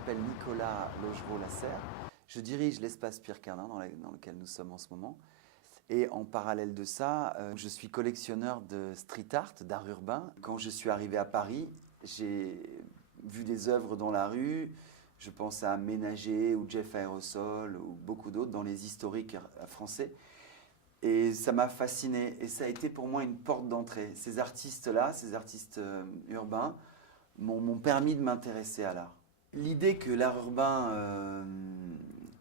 m'appelle Nicolas Laugereau-Lasserre. Je dirige l'espace Pierre Cardin dans lequel nous sommes en ce moment. Et en parallèle de ça, je suis collectionneur de street art, d'art urbain. Quand je suis arrivé à Paris, j'ai vu des œuvres dans la rue. Je pense à Ménager ou Jeff Aerosol ou beaucoup d'autres dans les historiques français. Et ça m'a fasciné et ça a été pour moi une porte d'entrée. Ces artistes-là, ces artistes urbains, m'ont permis de m'intéresser à l'art. L'idée que l'art urbain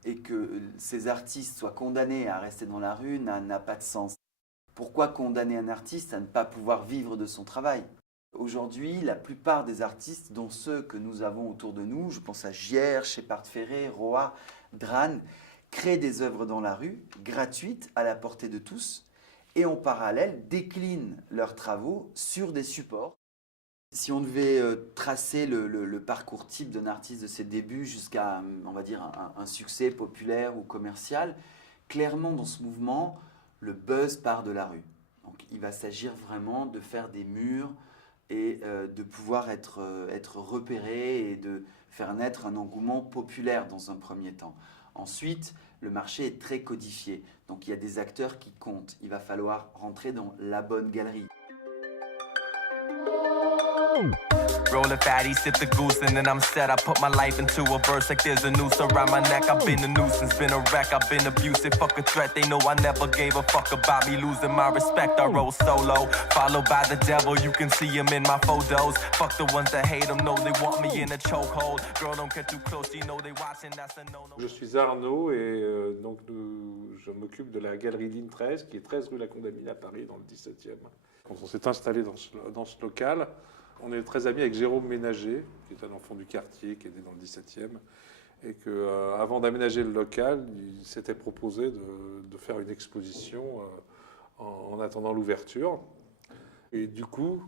et que ces artistes soient condamnés à rester dans la rue n'a pas de sens. Pourquoi condamner un artiste à ne pas pouvoir vivre de son travail? Aujourd'hui, la plupart des artistes, dont ceux que nous avons autour de nous, je pense à Gier, Shepard Fairey, Roa, Dran, créent des œuvres dans la rue, gratuites, à la portée de tous, et en parallèle déclinent leurs travaux sur des supports. Si on devait tracer le parcours type d'un artiste de ses débuts jusqu'à, on va dire, un succès populaire ou commercial, clairement dans ce mouvement, le buzz part de la rue. Donc il va s'agir vraiment de faire des murs et de pouvoir être repéré et de faire naître un engouement populaire dans un premier temps. Ensuite, le marché est très codifié, donc il y a des acteurs qui comptent. Il va falloir rentrer dans la bonne galerie. Roll a fatty, sip the goose, and then I'm set. I put my life into a verse like there's a noose around my neck. I've been a nuisance, been a wreck, I've been abusive. Fuck a threat, they know I never gave a fuck about me losing my respect. I roll solo, followed by the devil. You can see him in my photos. Fuck the ones that hate him, know they want me in a chokehold. Girl, don't get too close, you know they watching, that's a no-no. Je suis Arnaud et je m'occupe de la galerie Ligne 13, qui est 13 rue La Condamine à Paris, dans le 17e. Quand on s'est installé dans ce local, on est très amis avec Jérôme Ménager, qui est un enfant du quartier, qui est né dans le 17e, et qu'avant d'aménager le local, il s'était proposé de faire une exposition en attendant l'ouverture. Et du coup,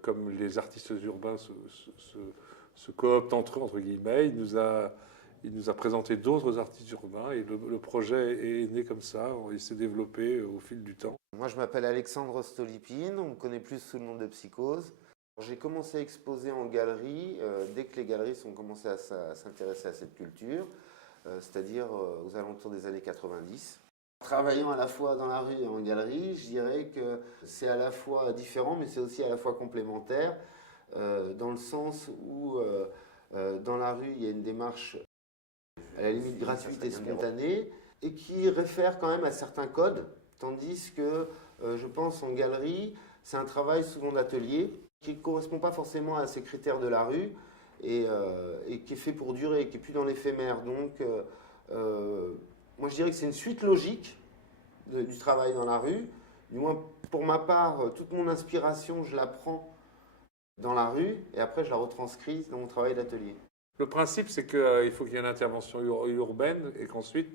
comme les artistes urbains se cooptent entre eux, entre guillemets, il nous a présenté d'autres artistes urbains, et le projet est né comme ça, il s'est développé au fil du temps. Moi, je m'appelle Alexandre Stolypine, on me connaît plus sous le nom de Psychose. J'ai commencé à exposer en galerie dès que les galeries ont commencé à s'intéresser à cette culture, c'est-à-dire aux alentours des années 90. Travaillant à la fois dans la rue et en galerie, je dirais que c'est à la fois différent, mais c'est aussi à la fois complémentaire, dans le sens où dans la rue, il y a une démarche à la limite gratuite et spontanée, et qui réfère quand même à certains codes, tandis que je pense en galerie, c'est un travail souvent d'atelier, qui ne correspond pas forcément à ces critères de la rue et qui est fait pour durer, qui n'est plus dans l'éphémère. Donc, moi je dirais que c'est une suite logique du travail dans la rue. Du moins, pour ma part, toute mon inspiration, je la prends dans la rue et après je la retranscris dans mon travail d'atelier. Le principe, c'est qu'il faut qu'il y ait une intervention urbaine et qu'ensuite,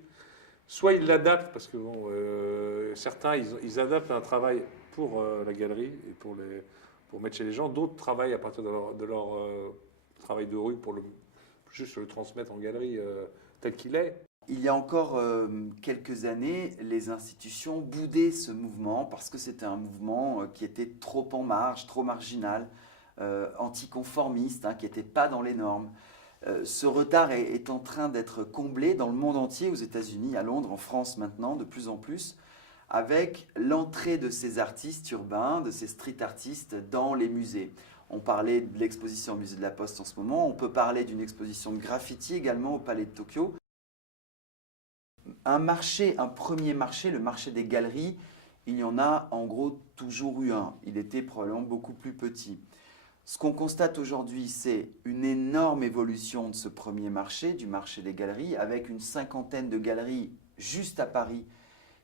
soit ils l'adaptent, parce que bon, certains, ils adaptent un travail pour la galerie et pour mettre chez les gens. D'autres travaillent à partir de leur travail de rue pour juste le transmettre en galerie tel qu'il est. Il y a encore quelques années, les institutions boudaient ce mouvement parce que c'était un mouvement qui était trop en marge, trop marginal, anticonformiste, qui n'était pas dans les normes. Ce retard est en train d'être comblé dans le monde entier, aux États-Unis, à Londres, en France maintenant, de plus en plus, avec l'entrée de ces artistes urbains, de ces street artistes dans les musées. On parlait de l'exposition au musée de la Poste en ce moment, on peut parler d'une exposition de graffiti également au Palais de Tokyo. Un premier marché, le marché des galeries, il y en a en gros toujours eu un. Il était probablement beaucoup plus petit. Ce qu'on constate aujourd'hui, c'est une énorme évolution de ce premier marché, du marché des galeries, avec une 50aine de galeries juste à Paris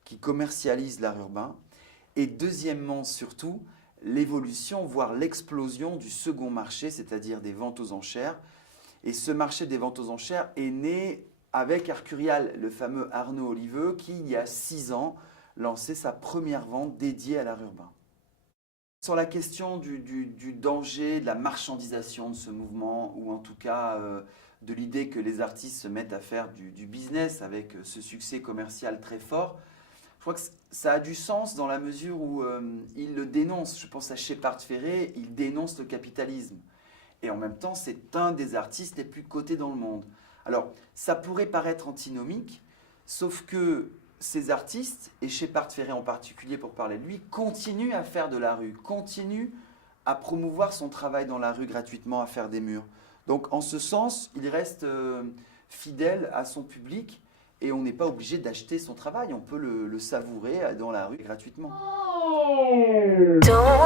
qui commercialisent l'art urbain. Et deuxièmement, surtout, l'évolution, voire l'explosion du second marché, c'est-à-dire des ventes aux enchères. Et ce marché des ventes aux enchères est né avec Arcurial, le fameux Arnaud Oliveux, qui, il y a 6 ans, lançait sa première vente dédiée à l'art urbain. Sur la question du danger, de la marchandisation de ce mouvement, ou en tout cas de l'idée que les artistes se mettent à faire du business avec ce succès commercial très fort, je crois que ça a du sens dans la mesure où il le dénonce. Je pense à Shepard Fairey, il dénonce le capitalisme. Et en même temps, c'est un des artistes les plus cotés dans le monde. Alors, ça pourrait paraître antinomique, sauf que ces artistes, et Shepard Fairey en particulier pour parler de lui, continuent à faire de la rue, continuent à promouvoir son travail dans la rue gratuitement, à faire des murs. Donc en ce sens, il reste fidèle à son public et on n'est pas obligé d'acheter son travail, on peut le savourer dans la rue gratuitement. Don't